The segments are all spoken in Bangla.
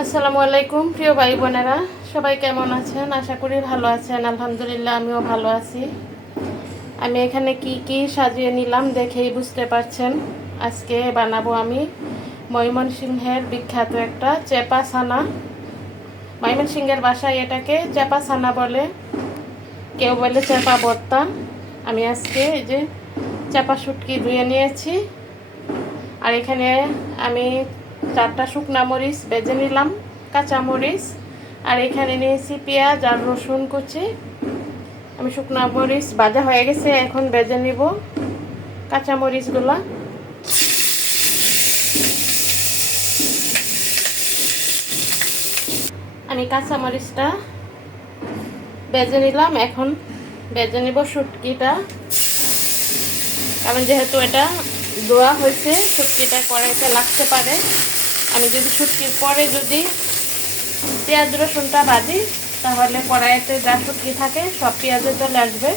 আসসালামু আলাইকুম, প্রিয় ভাই বোনেরা। সবাই কেমন আছেন? আশা করি ভালো আছেন। আলহামদুলিল্লাহ, আমিও ভালো আছি। আমি এখানে কি কি সাজিয়ে নিলাম দেখেই বুঝতে পারছেন। আজকে বানাবো আমি ময়মনসিংহের বিখ্যাত একটা চেপা ছানা ময়মনসিংহের বাসায় এটাকে চেপা ছানা বলে। কেউ বলে চেপা ভর্তা আমি আজকে এই যে চাপা শুটকি ধুয়ে নিয়েছি। আর এখানে আমি চারটা শুকনা মরিচ বেজে নিলাম, কাঁচা মরিচ, আর এখানে নিয়েছি পেঁয়াজ আর রসুন কুচি। আমি শুকনা মরিচ ভাজা হয়ে গেছে, এখন বেজে নিব কাঁচা মরিচগুলা। আমি কাঁচা মরিচটা বেজে নিলাম, এখন বেজে নিব শুটকিটা। কারণ যেহেতু এটা ধোয়া হয়েছে, শুটকিটা কড়াইতে লাগতে পারে। আমি যদি শুটকির পরে যদি পেঁয়াজ, রসুনটা ভাজি, তাহলে কড়াইতে যা শুটকি থাকে, সব পেঁয়াজে চলে আসবে।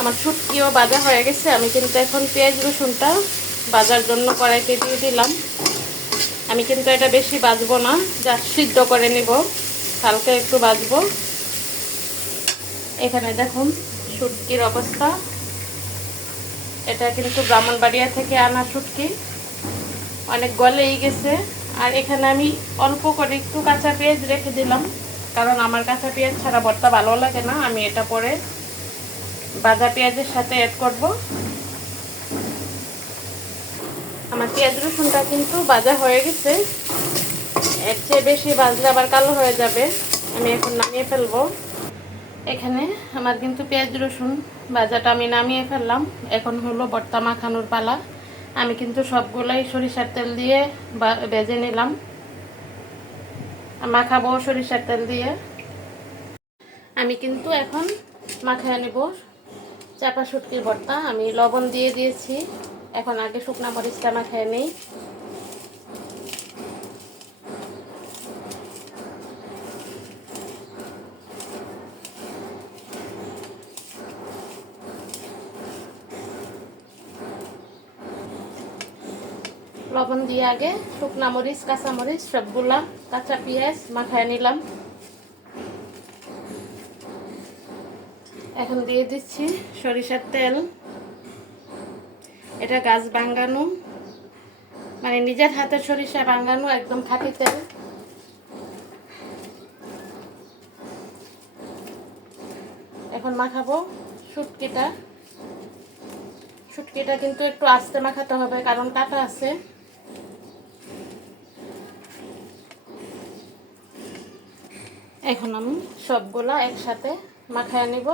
আমার শুটকিও বাজা হয়ে গেছে। আমি কিন্তু এখন পেঁয়াজ, রসুনটা বাজার জন্য কড়াইতে দিয়ে দিলাম। আমি কিন্তু এটা বেশি বাজবো না যা সিদ্ধ করে নিব। হালকা একটু বাজবো এখানে দেখুন, শুটকির অবস্থা। এটা কিন্তু ব্রাহ্মণবাড়িয়া থেকে আনা শুটকি। অনেক গলেই গেছে। আর এখানে আমি অল্প করে একটু কাঁচা পেঁয়াজ রেখে দিলাম। কারণ আমার কাঁচা পেঁয়াজ ছাড়া ভর্তা ভালো লাগে না। আমি এটা পরে বাজা পেঁয়াজের সাথে অ্যাড করব। আমার পেঁয়াজ রসুনটা কিন্তু বাজা হয়ে গেছে। এর চেয়ে বেশি বাজলে আবার কালো হয়ে যাবে। আমি এখন নামিয়ে ফেলব। এখানে আমার কিন্তু পেঁয়াজ রসুন বাজাটা আমি নামিয়ে ফেললাম। এখন হলো বর্তা মাখানোর পালা। আমি কিন্তু সবগুলাই সরিষার তেল দিয়ে ভেজে নিলাম। মাখাবো সরিষার তেল দিয়ে। আমি কিন্তু এখন মাখায় নেব চাপা শুটকির ভর্তা। আমি লবণ দিয়ে দিয়েছি। এখন আগে শুকনা মরিচটা মাখায় নেই। লবণ দিয়ে আগে শুকনা মরিচ, কাঁচা মরিচ, সবগুলা, কাঁচা পেঁয়াজ মাখায় নিলাম। এখন দিয়ে দিচ্ছি সরিষার তেল। এটা গাছ বাঙ্গানো মানে নিজের হাতে সরিষা বাঙ্গানো একদম খাঁটি তেল। এখন মাখাবো শুটকিটা। শুটকিটা কিন্তু একটু আস্তে মাখাতে হবে, কারণ কাটা আছে। এখন আমি সবগুলা একসাথে মাখায় নিব।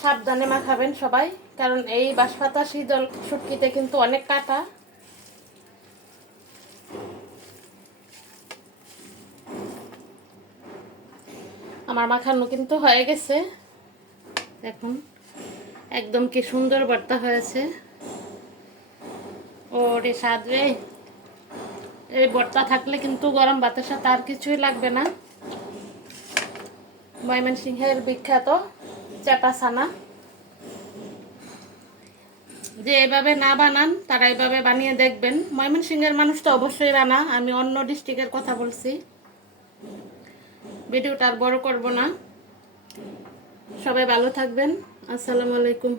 সাবধানে মাখাবেন সবাই, কারণ এই বাঁশপাতা শীতল শুটকিতে কিন্তু অনেক কাটা। আমার মাখানো কিন্তু হয়ে গেছে। দেখুন, একদম কি সুন্দর ভর্তা হয়েছে। ওরে স্বাদ রে। এই ভর্তা থাকলে কিন্তু গরম ভাতের সাথে আর কিছুই লাগবে না। ময়মনসিংহের বিখ্যাত চাপা ছানা যে এভাবে না বানান, তারা এভাবে বানিয়ে দেখবেন। ময়মনসিংহের মানুষ তো অবশ্যই বানা আমি অন্য ডিস্ট্রিক্টের কথা বলছি। ভিডিওটা আর বড় করব না। সবাই ভালো থাকবেন। আসসালামু আলাইকুম।